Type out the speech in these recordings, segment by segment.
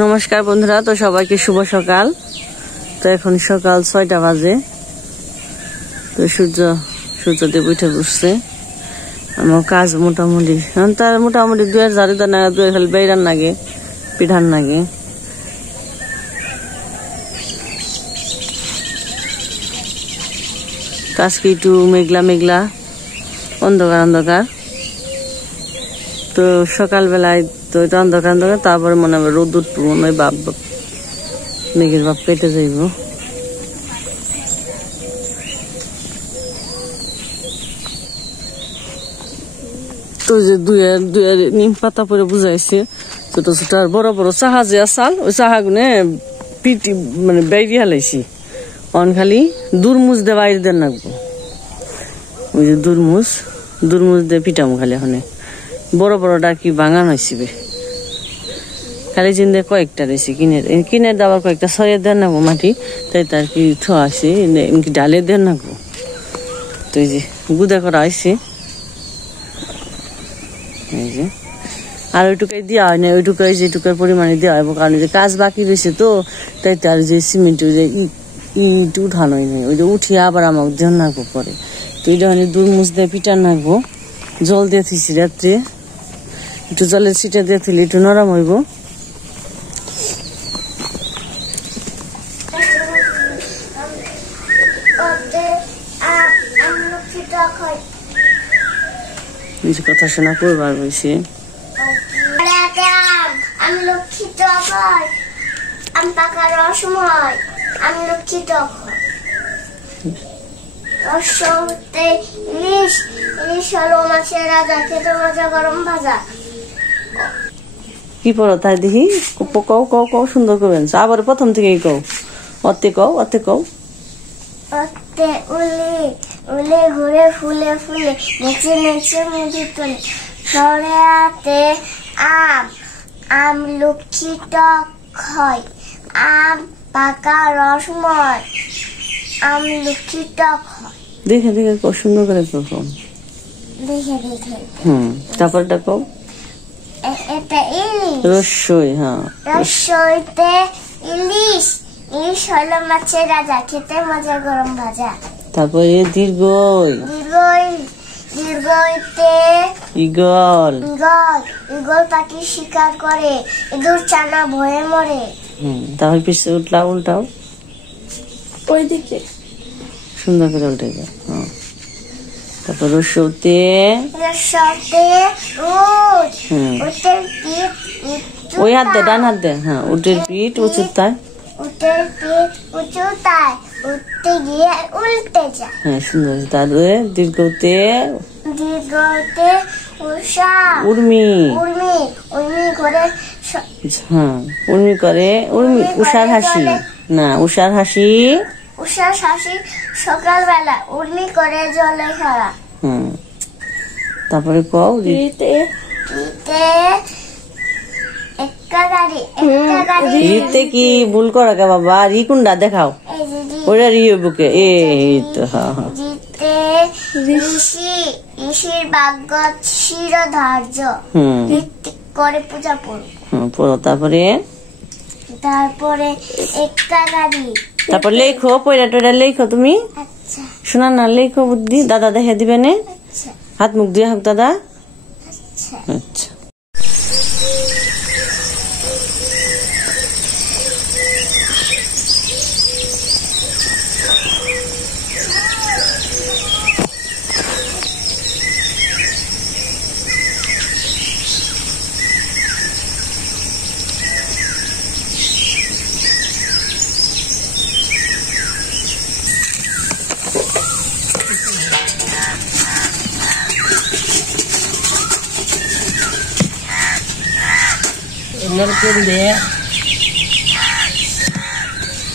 নমস্কার বন্ধুরা, তো সবাইকে শুভ সকাল। তো এখন সকাল 6টা বাজে। তো সূর্যদেব উঠে বসছে। আমার কাজ মোটামুটি তার মোটামুটি 2000 না 2000 বেড়ান লাগে পিঠান লাগে। আজকে একটু মেঘলা মেঘলা অন্ধকার অন্ধকার। তো সকালবেলায় তো এটা অন্ধকার অন্ধকার, তারপরে মনে হয় রোদ উঠবো, মনে হয় বাপ মেঘের বাপ কেটে যাইব। তো যে দুয়ের নিম পাতা পরে বুঝাইছে ছোট ছোট আর বড় বড় চাহা যে আসাল, ওই চাহা গুনে পিটি মানে বাইরে হালাইছি। অন খালি দুরমুজ দিয়ে বাইরে দেন রাখবো। ওই যে দুরমুজ দিয়ে পিটামো খালি। এখন বড় বড়টা কি বাঙান হয়েছে, খালি চিন্তা কয়েকটা রয়েছে কিনের দাবার কয়েকটা ছয়ে দেন নাকবো মাটি, তাই তার কি থোয়া আছে এমনি ডালে দেন নাকবো। তো এই যে গুদা করা হয়েছে, এই যে আর ওইটুকাই দেওয়া হয় না, ওইটুকাই যেটুকার পরিমাণে দেওয়া হইব, কারণ যে কাজ বাকি রয়েছে। তো তাই তার যে সিমেন্ট ওই যে ইট উঠানোই নেই, ওই যে উঠিয়ে আবার আমাকে দেন নাকবো পরে। তো এটা মানে দুরমুজ দিয়ে পিটান নাকবো। জল দিয়ে থিছি রাত্রে, একটু জলের ছিটা দিয়ে থিলে একটু নরম হইব। কথা শোনা করবার বলছি। আমি লক্ষ্মীত আমি পাকা রসময়, আমি লক্ষ্মীত রসতে ইলিশ ইলিশ হলো মাছের রাজা, খেতে মজা গরম ভাজা। কি পড়ো তাই দেখি, কও কও কও সুন্দর করবেন। আবার প্রথম থেকেই কও, অতে কও অতে কও। অতে উলে উলে ঘুরে ফুলে ফুলে নেচে নেচে মুদি তোলে, সরে হাতে আম আম লক্ষ্মী টক হয়, আম পাকা রসময়, আম লক্ষ্মী টক হয়। দেখে দেখে কও, সুন্দর করে কও। দেখে দেখে তারপরটা কও। এটা ইলিশ রসই, হ্যাঁ রসইতে ইলিশ ইলিশ হলো মাছের রাজা, খেতে মজা গরম ভাজা। তারপরে দীর্ঘই দীর্ঘইতে ইগল ইগল পাখি শিকার করে, ইঁদুর ছানা ভয়ে মরে। তারপর পিছনে উল্টাও ওইদিকে সুন্দর করে উল্টে যাও। তারপর রসতে উটের পিঠ ওই হাত দে, ডান হাত দে। হ্যাঁ, উটের পিঠ উঁচু তাই, উটের পিঠ উঁচু তাই, উঠতে গিয়ে উল্টে যায়। হ্যাঁ সুন্দর। তারপরে দীর্ঘতে উষা উর্মি করে, হ্যাঁ উর্মি করে উষার হাসি, না উষার হাসি সকালবেলা উর্মি করে জলে খেলা। তারপরে কও রিতে কি ভুল করা কে বাবা, রি কুন্ডা দেখাও, ওটা রি বুকে এই তো। হ্যাঁ ঋষির ভাগ্য শিরোধার্য করে পূজা পড়ো। তারপরে একটা গাড়ি, তারপর লেখো, পয়রা টয়রা লেখো তুমি। আচ্ছা শোনা না, লেখো বুদ্ধি, দাদা দেখে দিবে নে। হাত মুখ দিয়ে হোক দাদা। আচ্ছা नरकेल दे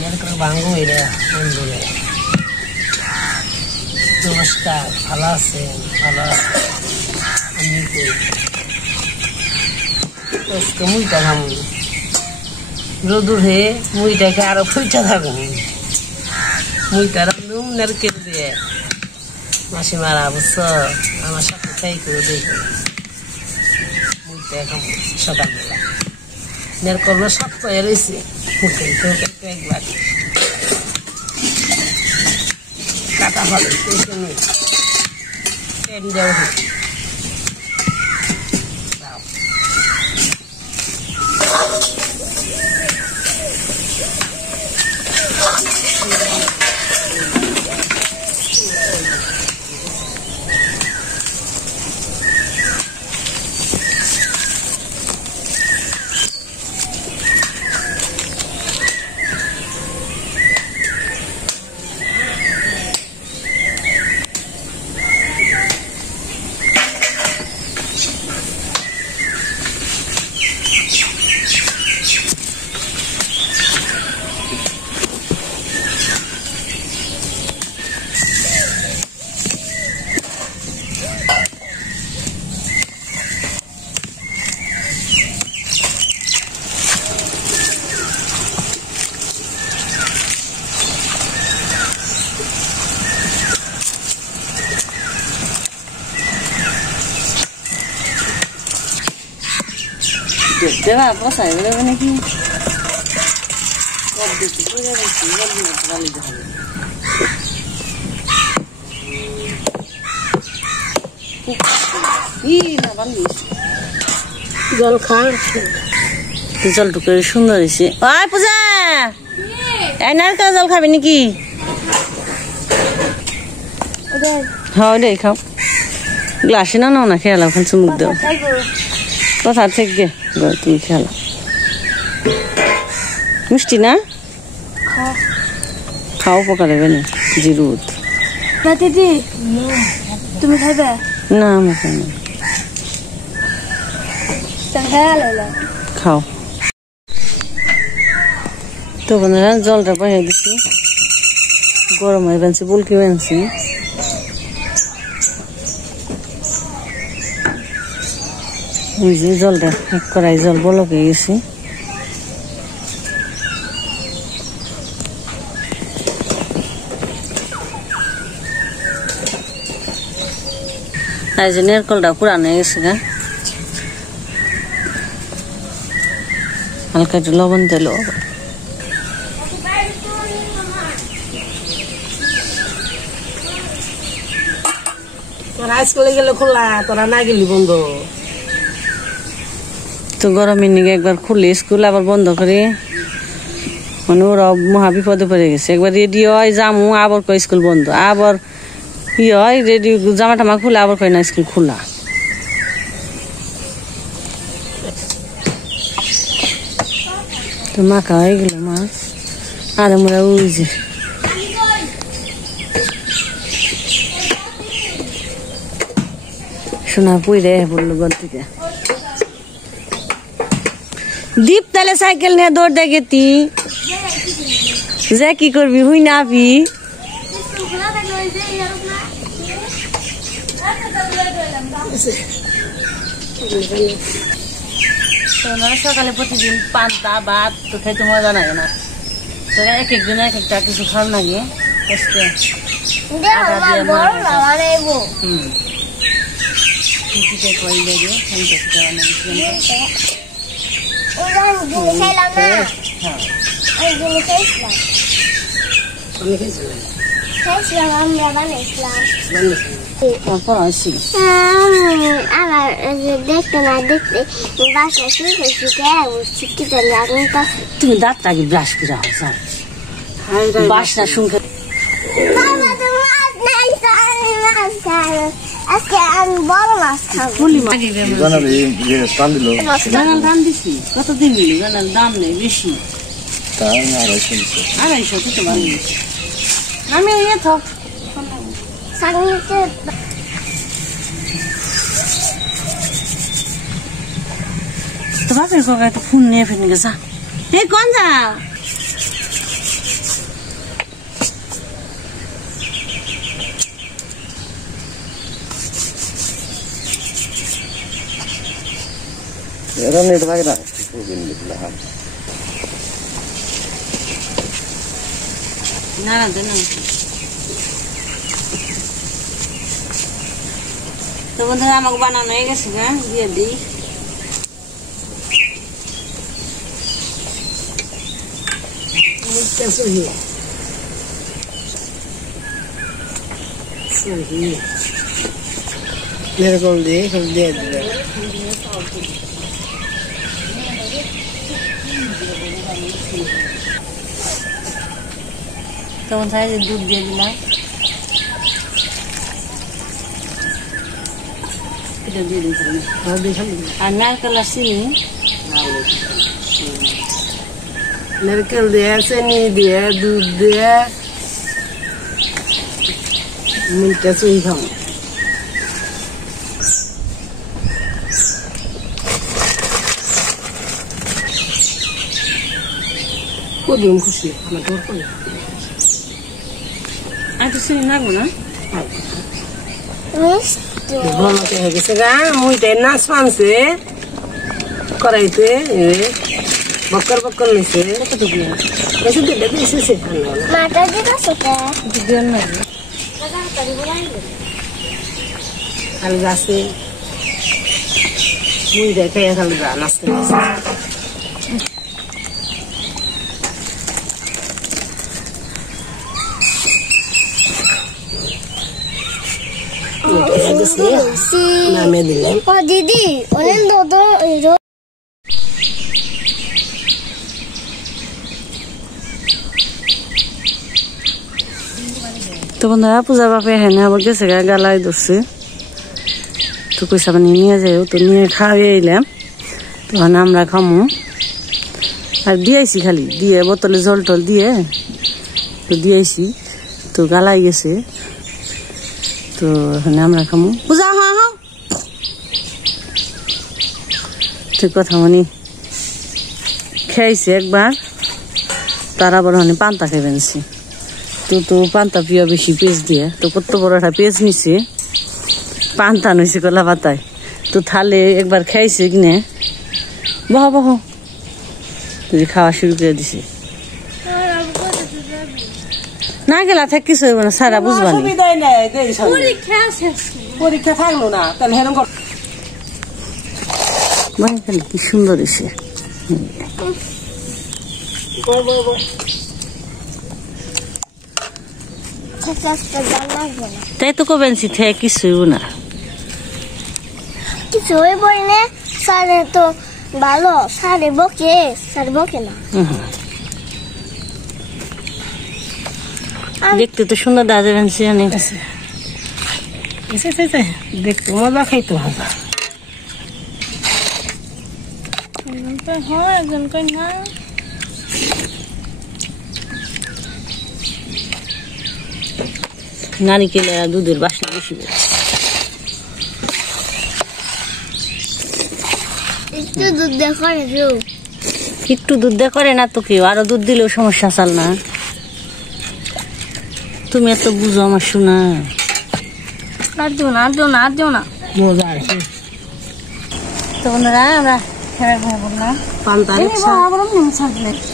नरकेल भांगो रे बंधुरे नमस्कार ভালো আছেন ভালো আমি তো মুইটা খাম রোদুর হে মুইটাকে আরো ফুইটা থাকুন মুইটা রান্ধুম নারকেল দিয়ে মাসিমারা বুঝছো আমার সাথে তাই করে দেখো মুইটা খাম সকালবেলা নারকল শক্ত হয়ে রয়েছে একবার কাটা ভালো তেল দেওয়া হচ্ছে Dewa apa saya udah nih ki? Waktu itu gue jadi tinggal di Australia dulu. Ih, na bagus. জল খান জল টুকে সুন্দর হয়েছে। ওই পূজা, এই নারকেল জল খাবি নাকি? হ্যাঁ ওটাই খাও। গ্লাসে না নাও না খেয়াল ওখানে চুমুক দাও। কথা থেকে তুমি খেয়াল। মিষ্টি না? খাও পোকা দেবে না জিরুদ। দিদি তুমি খাবে না আমাকে না। খাও তো বন্ধুরা জলটা বসে দিচ্ছি গরম হয়ে বানছি বুলকি বানছি ওই যে জলটা এক কড়াই জল বলক হয়ে গেছে আর যে নারকেলটা পুরানো হয়ে গেছে গা হালকা একটু লবণ দিল তোরা স্কুলে গেলে খোলা তোরা না গেলি বন্ধ তো গরমের নিগে একবার খুললে স্কুল আবার বন্ধ করে মানে ওরা মহা বিপদে পড়ে গেছে একবার রেডি হয় জামু আবার কয় স্কুল বন্ধ আবার ই হয় রেডি জামা টামা খুলে আবার কয় না স্কুল খোলা তো মাখা হয়ে গেল মাছ আর আমরা ওই যে সোনা পুই রে বললো ঘর থেকে দীপ তাহলে সাইকেল নিয়ে দৌড় দে গেতি যে কি করবি হুই না আবি সকালে প্রতিদিন পান্তা ভাত তো খাইতে মজা লাগে না তো এক একদিন এক একটা কিছু খাওয়ার লাগে তুমি দাঁতটা কি ব্রাশ করে বাসনা শুনতে আজকে আমি বড় মাছ খাবো কতদিন নিলি জানাল দাম নেই বেশি 250 তো ভালো আমি ইয়ে থাক তো বাপের কাকা একটা ফোন নিয়ে ফেলে গেছা এই কোন যা Era net lagi nak. না না দেন তো বন্ধুরা আমাকে বানানো হয়ে গেছে গা দিয়ে দিই Suhi. मेरे को दे फिर दे दे তখন সাইজে দুধ দিয়ে দিলাম, এটা দিয়ে দিয়েছিলাম আর নারকেল আর চিনি, नारकेल दिया चीनी दिया दूध दिया मिलके सुई खाओ कोडियम खुशी मैं तो कोई আর চিনি লাগবো না। মিষ্টি बोलो के है किसे का मुझे नाच पान से कराइते बक्कर बक्कर नहीं से ऐसे दे दे ऐसे खाना মাটা দিতে সেটা দুধের না अलगा से मुझे देखे अलगा नाच के ना मैं दिले ও দিদি অনেক দুধ এরো তো বন্ধুরা পূজা বাপে হ্যাঁ আবার গেছে গালাই ধরছে, তো পয়সা পানি নিয়ে যাই, তো নিয়ে খাওয়াই এলাম, তখন আমরা খামু আর দিয়েছি খালি দিয়ে বোতলে জল টল দিয়ে তো দিয়েছি, তো গালাই গেছে, তো এখানে আমরা খামু পূজা হ্যাঁ হ্যাঁ ঠিক কথা মানে খেয়েছি একবার, তার আবার মানে পান্তা খেয়ে বেনছি, তো পান্তা প্রিয় বেশি পেঁচ দিয়ে, তো কত বড় একটা পেঁচ নিছে পান্তা নইছে কলা পাতায়, তো থালে একবার খাইছে কিনে বহ বহ তুই খাওয়া শুরু করে দিছে, না গেলা থাক কিছু হইব না, সারা বুঝবা না সুবিধাই নাই পরীক্ষা থাকলো না তাহলে হেরম ভাই খালি কি সুন্দর এসে একটা জাল লাগবে না তাই তো কবেনছি থেকে কিছু হইব না, কিছু হইব না সারে তো ভালো সারে বকে না দেখতে তো সুন্দর দাদা বেনছি জানি দেখতে মজা খাইতে হবে হয় একজন কই না নারিকেল আর দুধের বাসনা বেশি বেশি একটু দুধ দেখো রে দিও একটু দুধ দিয়ে করে না তো কেউ, আরো দুধ দিলেও সমস্যা চাল না, তুমি এত বুঝো আমার শোনা, আর দিও না মজা আছে তো বন্ধুরা আমরা খেলা ঘুরে বললাম পান্তা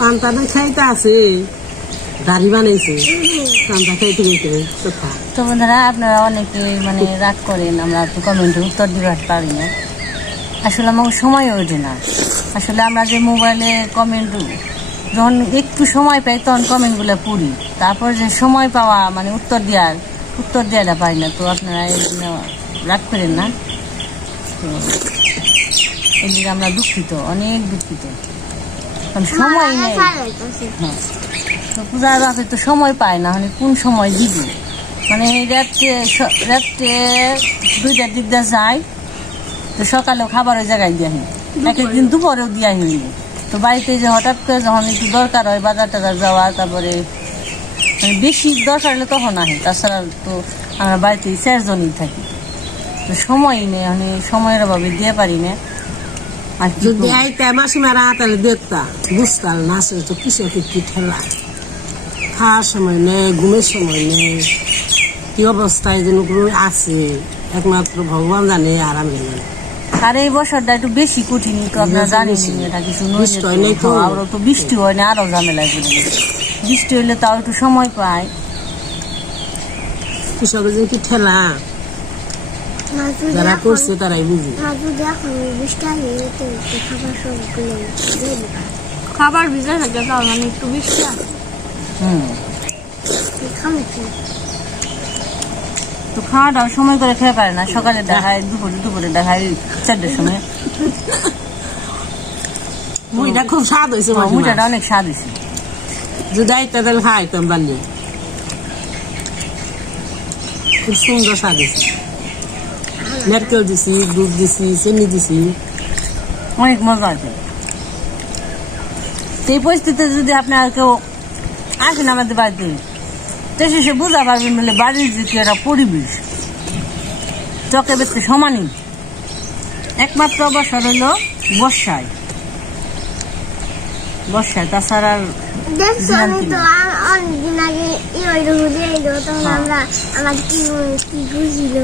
পান্তা খাইতে আছে দাড়ি বানাইছে পান্তা খাইতে খাইতে কথা তো বন্ধুরা আপনারা অনেকে মানে রাগ করেন আমরা কমেন্টে উত্তর দিতে পারি না, আসলে আমার সময় ওঠে না, আসলে আমরা যে মোবাইলে কমেন্ট যখন একটু সময় পাই তখন কমেন্টগুলো পড়ি, তারপর যে সময় পাওয়া মানে উত্তর দেওয়াটা পাই না, তো আপনারা রাগ করেন না, তো এদিকে আমরা দুঃখিত, অনেক দুঃখিত, কারণ সময় নেই, হ্যাঁ তো পূজার বাপে তো সময় পায় না, মানে কোন সময় দিব, মানে রাত্রে 2টার দিক দিয়ে যায়, তো সকালেও খাবারের জায়গায় দিয়ে আসি, এক একদিন দুপুরেও দিয়ে আসি, তো বাড়িতে যে হঠাৎ করে যখন একটু দরকার হয় বাজার টাজার যাওয়া, তারপরে মানে বেশি দরকার হলে তখন আসি, তাছাড়া তো আমরা বাড়িতে 4 জনই থাকি, তো সময়ই নেই, মানে সময়ের অভাবে দিয়ে পারি না, আর যদি আইতে মাসি মারা তাহলে দেখতা বুঝতাম না আসলে তো কিসের কি ঠেলা, খাওয়ার সময় নেই ঘুমের সময় নেই, কি অবস্থায় যেন আছে একমাত্র ভগবান জানে আর আমি জানি। আর এই বছরটা একটু বেশি কঠিন, তো আপনারা জানেন এটা কিছু নয়, আরো তো বৃষ্টি হয় না, আরো ঝামেলায় পড়ে গেছে, বৃষ্টি হইলে তাও একটু সময় পায়, কৃষকের যে কি ঠেলা যারা করছে তারাই বুঝে। খাবার ভিজে থাকে তার মানে একটু বৃষ্টি তো খাওয়া দাওয়ার সময় করে খেয়ে পারে না, সকালে দেখায়, দুপুরে দেখায়, 4টার সময়। মুইটা খুব স্বাদ হয়েছে, মুইটাটা অনেক স্বাদ হয়েছে। যদি আইতা তাহলে খাইতাম বানিয়ে, খুব সুন্দর স্বাদ হয়েছে। নারকেল দিছি, দুধ দিছি, চিনি দিছি, অনেক মজা আছে। এই পরিস্থিতিতে যদি আপনি আর কেউ আসেন আমাদের বাড়িতে, তো সে বুঝা পারবেন বলে বাড়ির যে কি একটা পরিবেশ চকে বেশি সমানই। একমাত্র অবসর হইল বর্ষায়, তাছাড়া দেখছো আমি তো অনেকদিন আগে তখন আমরা আমার কি বুঝিল।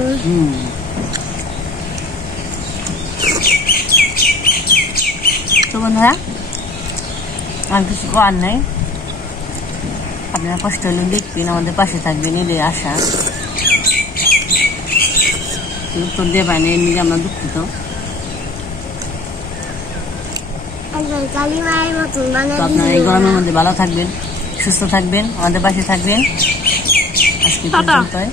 তো বন্ধুরা আর কিছু করার নাই, আপনারা কষ্ট হলে দেখবেন, আমাদের পাশে থাকবেন, এদের আশা। উত্তর দেবেন, এর নিয়ে আমরা দুঃখিত। আপনারা এই গরমের মধ্যে ভালো থাকবেন, সুস্থ থাকবেন, আমাদের পাশে থাকবেন। আজকে পর্যন্তই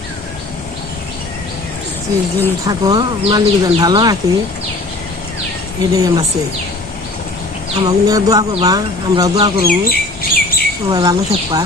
থাকো, মালিক যেন ভালো রাখি, এটাই আমরা চাই। আমাকে নিয়ে দোয়া করবা, আমরা দোয়া করবো, সবাই ভালো থাকবা।